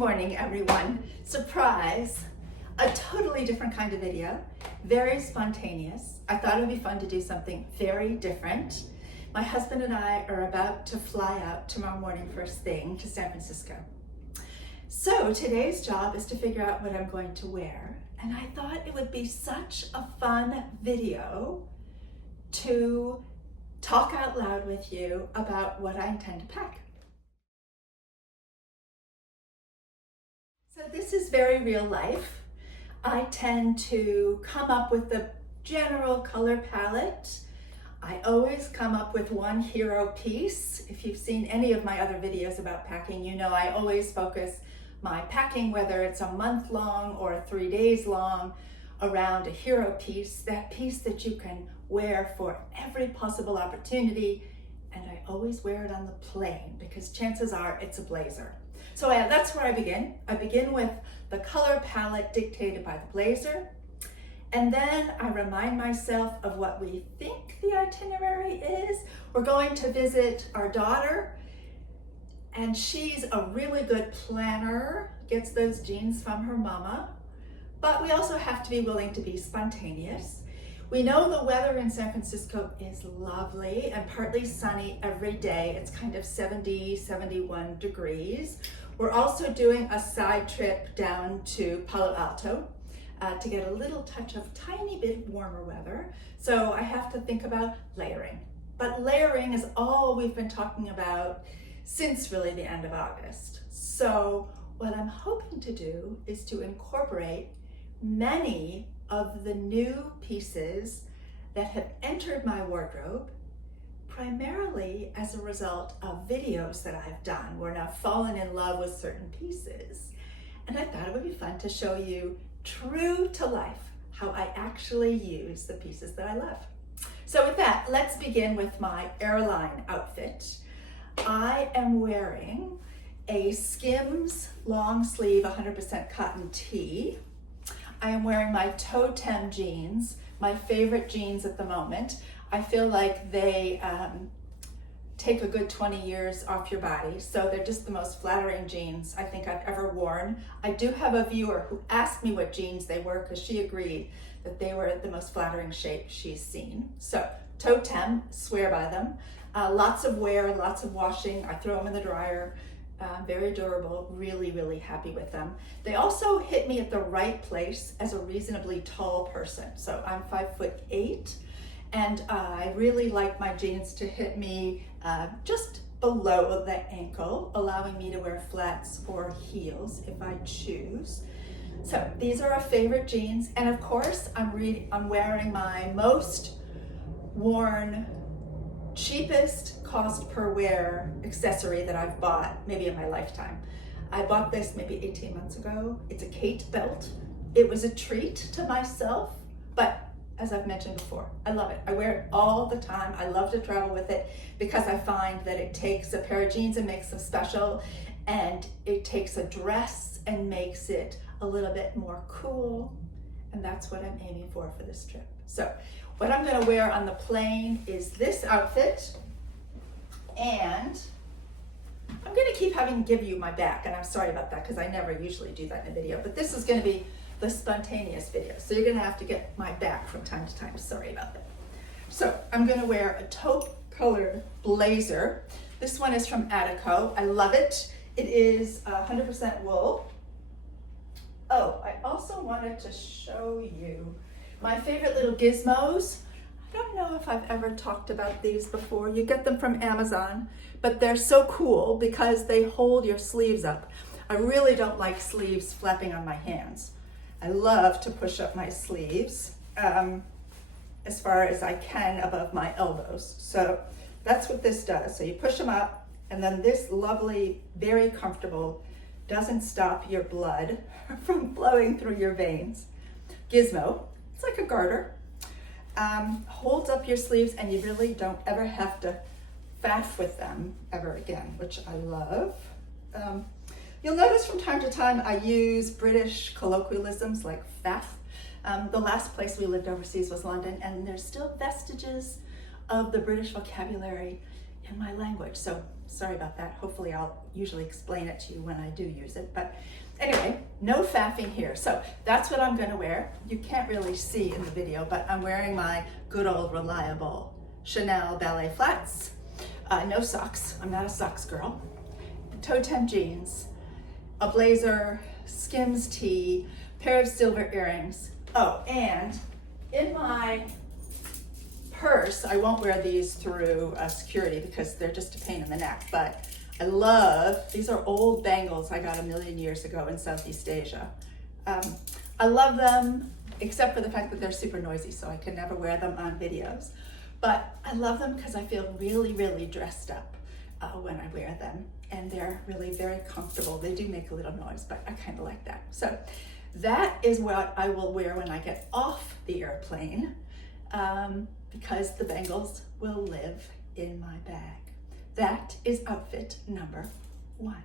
morning, everyone. Surprise! A totally different kind of video, very spontaneous. I thought it would be fun to do something very different. My husband and I are about to fly out tomorrow morning first thing to San Francisco. So today's job is to figure out what I'm going to wear, and I thought it would be such a fun video to talk out loud with you about what I intend to pack. So this is very real life. I tend to come up with the general color palette. I always come up with one hero piece. If you've seen any of my other videos about packing, you know I always focus my packing, whether it's a month long or 3 days long, around a hero piece, that piece that you can wear for every possible opportunity. And I always wear it on the plane because chances are it's a blazer. So that's where I begin. I begin with the color palette dictated by the blazer. And then I remind myself of what we think the itinerary is. We're going to visit our daughter, and she's a really good planner, gets those genes from her mama. But we also have to be willing to be spontaneous. We know the weather in San Francisco is lovely and partly sunny every day. It's kind of 70, 71 degrees. We're also doing a side trip down to Palo Alto to get a little touch of tiny bit warmer weather. So I have to think about layering. But layering is all we've been talking about since really the end of August. So what I'm hoping to do is to incorporate many of the new pieces that have entered my wardrobe, primarily as a result of videos that I've done where I've fallen in love with certain pieces. And I thought it would be fun to show you true to life how I actually use the pieces that I love. So with that, let's begin with my airline outfit. I am wearing a Skims long sleeve 100% cotton tee. I am wearing my Totem jeans, my favorite jeans at the moment. I feel like they take a good 20 years off your body, so they're just the most flattering jeans I think I've ever worn. I do have a viewer who asked me what jeans they were because she agreed that they were the most flattering shape she's seen. So Totem, swear by them. Lots of wear, lots of washing. I throw them in the dryer. Very durable, really, really happy with them. They also hit me at the right place as a reasonably tall person. So I'm 5'8", and I really like my jeans to hit me just below the ankle, allowing me to wear flats or heels if I choose. So these are our favorite jeans, and of course I'm wearing my most worn, cheapest cost per wear accessory that I've bought maybe in my lifetime. I bought this maybe 18 months ago. It's a Kate belt. It was a treat to myself, but as I've mentioned before, I love it. I wear it all the time. I love to travel with it because I find that it takes a pair of jeans and makes them special, and it takes a dress and makes it a little bit more cool, and that's what I'm aiming for this trip. So what I'm gonna wear on the plane is this outfit, and I'm gonna keep having to give you my back, and I'm sorry about that because I never usually do that in a video, but this is gonna be the spontaneous video, so you're gonna have to get my back from time to time. Sorry about that. So I'm gonna wear a taupe colored blazer. This one is from Attico. I love it. It is 100% wool. Oh, I also wanted to show you my favorite little gizmos. I don't know if I've ever talked about these before. You get them from Amazon, but they're so cool because they hold your sleeves up. I really don't like sleeves flapping on my hands. I love to push up my sleeves as far as I can above my elbows. So that's what this does. So you push them up, and then this lovely, very comfortable, doesn't stop your blood from flowing through your veins gizmo. It's like a garter. Holds up your sleeves, and you really don't ever have to faff with them ever again, which I love. You'll notice from time to time I use British colloquialisms like faff. The last place we lived overseas was London, and there's still vestiges of the British vocabulary in my language. So Sorry about that. Hopefully I'll usually explain it to you when I do use it. But anyway, no faffing here. So that's what I'm gonna wear. You can't really see in the video, but I'm wearing my good old reliable Chanel ballet flats. No socks, I'm not a socks girl. Toe-tem jeans, a blazer, Skims tee, pair of silver earrings. Oh, and in my purse, I won't wear these through security because they're just a pain in the neck, but I love, these are old bangles I got a million years ago in Southeast Asia. I love them, except for the fact that they're super noisy, so I can never wear them on videos. But I love them because I feel really, really dressed up when I wear them, and they're really very comfortable. They do make a little noise, but I kind of like that. So that is what I will wear when I get off the airplane, because the bangles will live in my bag. That is outfit number 1.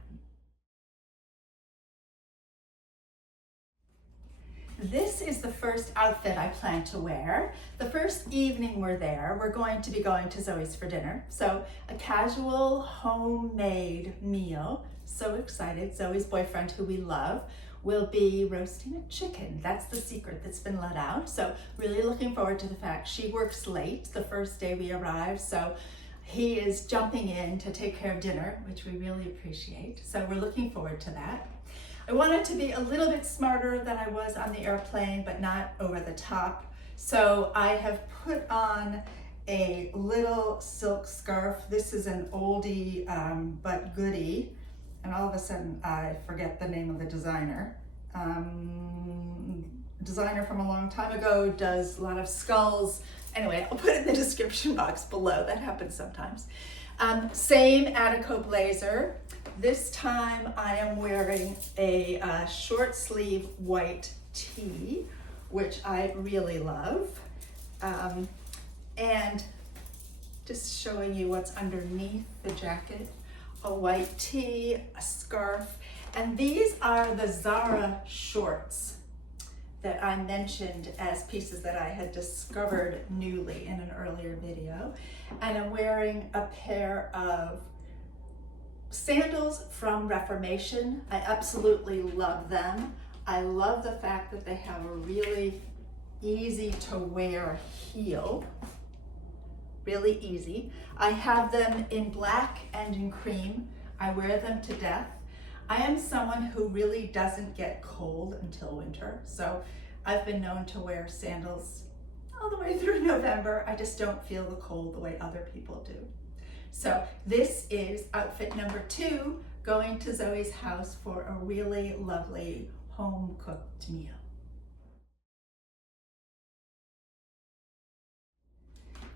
This is the first outfit I plan to wear. The first evening we're there, we're going to be going to Zoe's for dinner. So a casual homemade meal. So excited. Zoe's boyfriend, who we love, will be roasting a chicken. That's the secret that's been let out. So really looking forward to the fact she works late the first day we arrive. So he is jumping in to take care of dinner, which we really appreciate. So we're looking forward to that. I wanted to be a little bit smarter than I was on the airplane, but not over the top. So I have put on a little silk scarf. This is an oldie but goodie. And all of a sudden I forget the name of the designer. Designer from a long time ago, does a lot of skulls. Anyway, I'll put it in the description box below. That happens sometimes. Same Attico blazer. This time I am wearing a short sleeve white tee, which I really love. And just showing you what's underneath the jacket. A white tee, a scarf, and these are the Zara shorts that I mentioned as pieces that I had discovered newly in an earlier video. And I'm wearing a pair of sandals from Reformation. I absolutely love them. I love the fact that they have a really easy to wear heel. Really easy. I have them in black and in cream. I wear them to death. I am someone who really doesn't get cold until winter, so I've been known to wear sandals all the way through November. I just don't feel the cold the way other people do. So this is outfit number 2, going to Zoe's house for a really lovely home-cooked meal.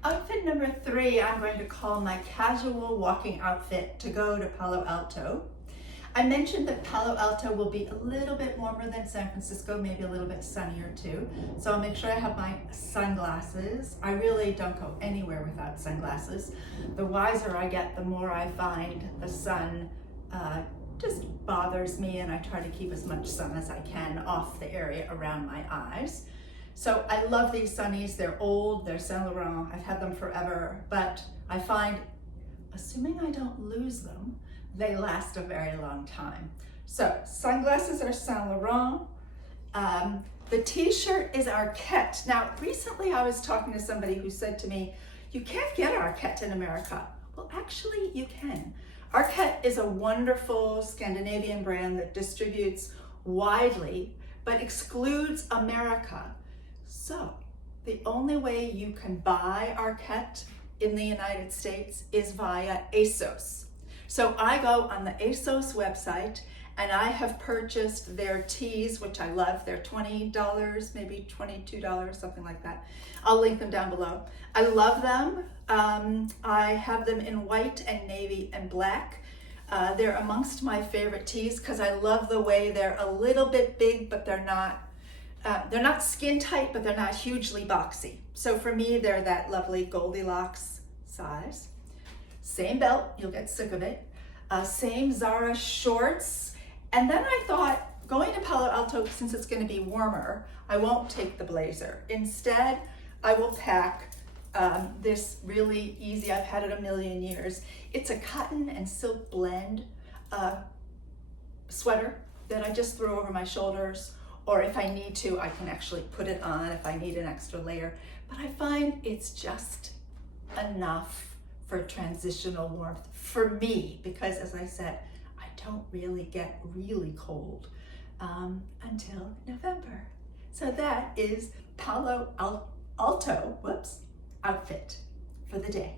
Outfit number 3, I'm going to call my casual walking outfit to go to Palo Alto. I mentioned that Palo Alto will be a little bit warmer than San Francisco, maybe a little bit sunnier too. So I'll make sure I have my sunglasses. I really don't go anywhere without sunglasses. The wiser I get, the more I find the sun just bothers me, and I try to keep as much sun as I can off the area around my eyes. So I love these sunnies. They're old, they're Saint Laurent. I've had them forever, but I find, assuming I don't lose them, they last a very long time. So sunglasses are Saint Laurent. The t-shirt is Arquette. Now, recently I was talking to somebody who said to me, you can't get Arquette in America. Well, actually you can. Arquette is a wonderful Scandinavian brand that distributes widely, but excludes America. So the only way you can buy Arquette in the United States is via ASOS. So I go on the ASOS website and I have purchased their tees, which I love. They're $20, maybe $22, something like that. I'll link them down below. I love them. I have them in white and navy and black. They're amongst my favorite tees because I love the way they're a little bit big, but they're not skin tight, but they're not hugely boxy. So for me, they're that lovely Goldilocks size. Same belt, you'll get sick of it. Same Zara shorts. And then I thought, going to Palo Alto, since it's going to be warmer, I won't take the blazer. Instead, I will pack this really easy, I've had it a million years. It's a cotton and silk blend sweater that I just throw over my shoulders, or if I need to, I can actually put it on if I need an extra layer. But I find it's just enough for transitional warmth for me, because as I said, I don't really get really cold until November. So that is Palo Alto, outfit for the day.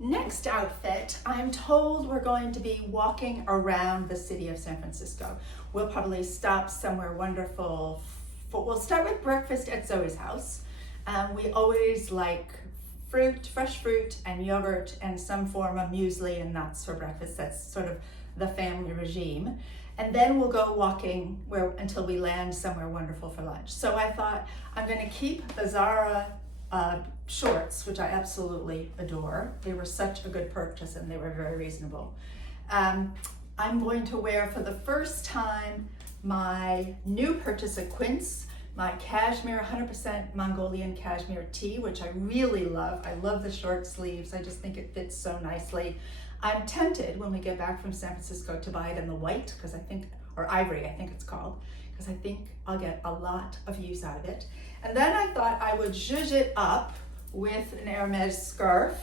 Next outfit, I'm told we're going to be walking around the city of San Francisco. We'll probably stop somewhere wonderful. We'll start with breakfast at Zoe's house. We always like fruit, fresh fruit and yogurt and some form of muesli and nuts for breakfast. That's sort of the family regime. And then we'll go walking until we land somewhere wonderful for lunch. So I thought I'm going to keep the Zara shorts, which I absolutely adore. They were such a good purchase and they were very reasonable. I'm going to wear for the first time my new purchase at QUINCE, my cashmere, 100% Mongolian cashmere tee, which I really love. I love the short sleeves. I just think it fits so nicely. I'm tempted when we get back from San Francisco to buy it in the white, because I think, or ivory, I think it's called, because I think I'll get a lot of use out of it. And then I thought I would zhuzh it up with an Hermes scarf.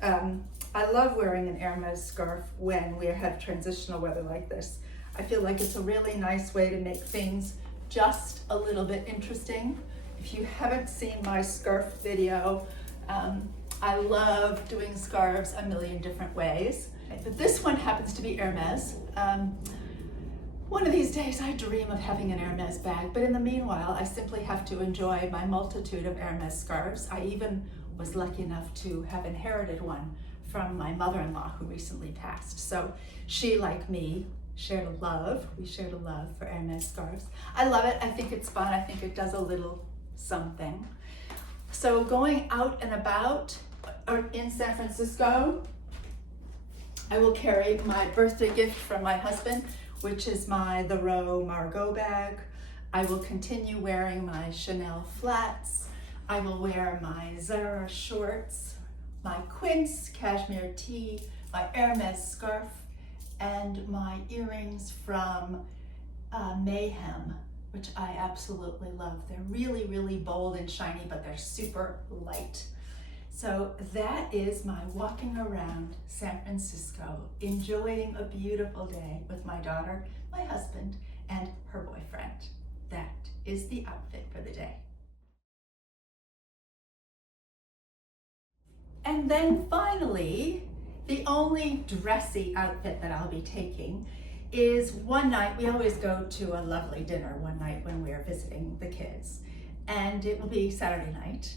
I love wearing an Hermes scarf when we have transitional weather like this. I feel like it's a really nice way to make things just a little bit interesting. If you haven't seen my scarf video, I love doing scarves a million different ways. But this one happens to be Hermes. One of these days I dream of having an Hermes bag, but in the meanwhile I simply have to enjoy my multitude of Hermes scarves. I even was lucky enough to have inherited one from my mother-in-law who recently passed. So she, like me, shared a love for Hermes scarves. I love it, I think it's fun, I think it does a little something. So going out and about in San Francisco, I will carry my birthday gift from my husband, which is my The Row Margot bag. I will continue wearing my Chanel flats. I will wear my Zara shorts, my QUINCE cashmere tee, my Hermes scarf, and my earrings from Mayhem, which I absolutely love. They're really, really bold and shiny, but they're super light. So that is my walking around San Francisco, enjoying a beautiful day with my daughter, my husband, and her boyfriend. That is the outfit for the day. And then finally, the only dressy outfit that I'll be taking is one night. We always go to a lovely dinner one night when we're visiting the kids, and it will be Saturday night.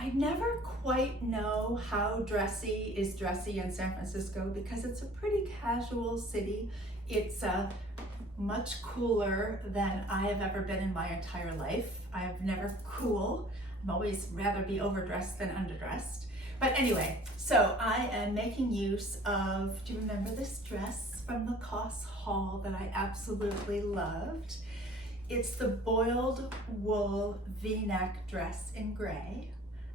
I never quite know how dressy is dressy in San Francisco because it's a pretty casual city. It's much cooler than I have ever been in my entire life. I'm never cool. I'm always rather be overdressed than underdressed. But anyway, so I am making use of, do you remember this dress from the Koss haul that I absolutely loved? It's the boiled wool V-neck dress in gray.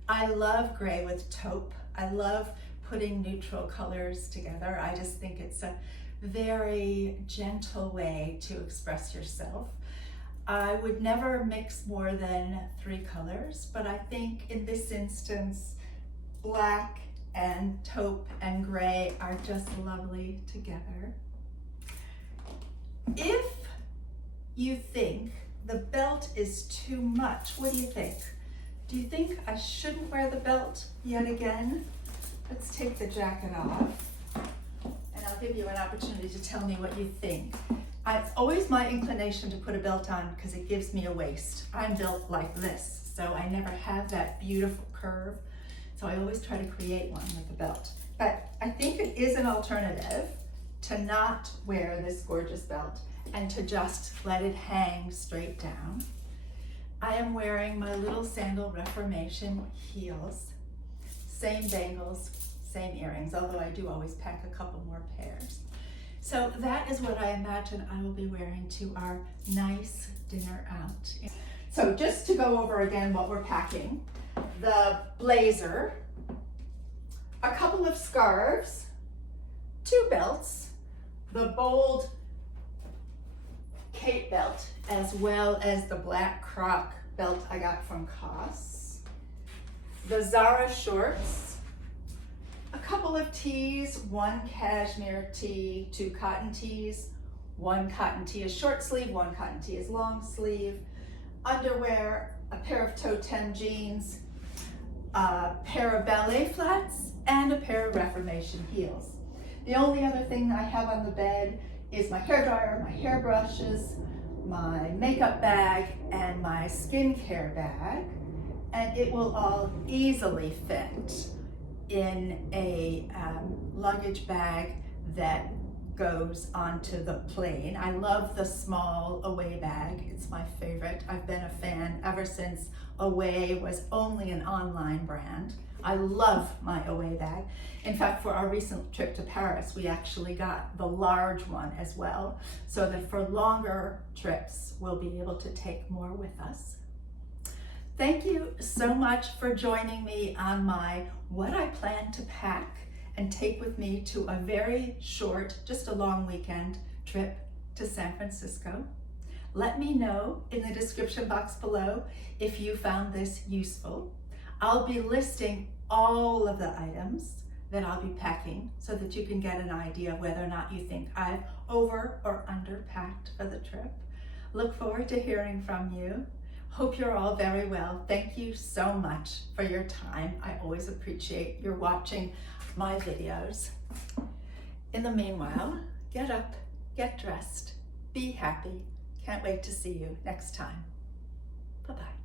I love gray with taupe. I love putting neutral colors together. I just think it's a very gentle way to express yourself. I would never mix more than 3 colors, but I think in this instance, black and taupe and gray are just lovely together. If you think the belt is too much, what do you think? Do you think I shouldn't wear the belt yet again? Let's take the jacket off and I'll give you an opportunity to tell me what you think. It's always my inclination to put a belt on because it gives me a waist. I'm built like this, so I never have that beautiful curve. So I always try to create one with a belt. But I think it is an alternative to not wear this gorgeous belt and to just let it hang straight down. I am wearing my little sandal Reformation heels, same bangles, same earrings, although I do always pack a couple more pairs. So that is what I imagine I will be wearing to our nice dinner out. So just to go over again what we're packing, the blazer, a couple of scarves, 2 belts, the bold cape belt, as well as the black croc belt I got from COS, the Zara shorts, a couple of tees, 1 cashmere tee, 2 cotton tees, 1 cotton tee is short sleeve, 1 cotton tee is long sleeve, underwear, a pair of toe 10 jeans, a pair of ballet flats, and a pair of Reformation heels. The only other thing I have on the bed is my hairdryer, my hairbrushes, my makeup bag, and my skincare bag, and it will all easily fit in a luggage bag that goes onto the plane. I love the small Away bag. It's my favorite. I've been a fan ever since Away was only an online brand. I love my Away bag. In fact, for our recent trip to Paris, we actually got the large one as well, so that for longer trips, we'll be able to take more with us. Thank you so much for joining me on my what I plan to pack and take with me to a very short, just a long weekend trip to San Francisco. Let me know in the description box below if you found this useful. I'll be listing all of the items that I'll be packing so that you can get an idea whether or not you think I've over or under packed for the trip. Look forward to hearing from you. Hope you're all very well. Thank you so much for your time. I always appreciate your watching my videos. In the meanwhile, get up, get dressed, be happy. Can't wait to see you next time. Bye-bye.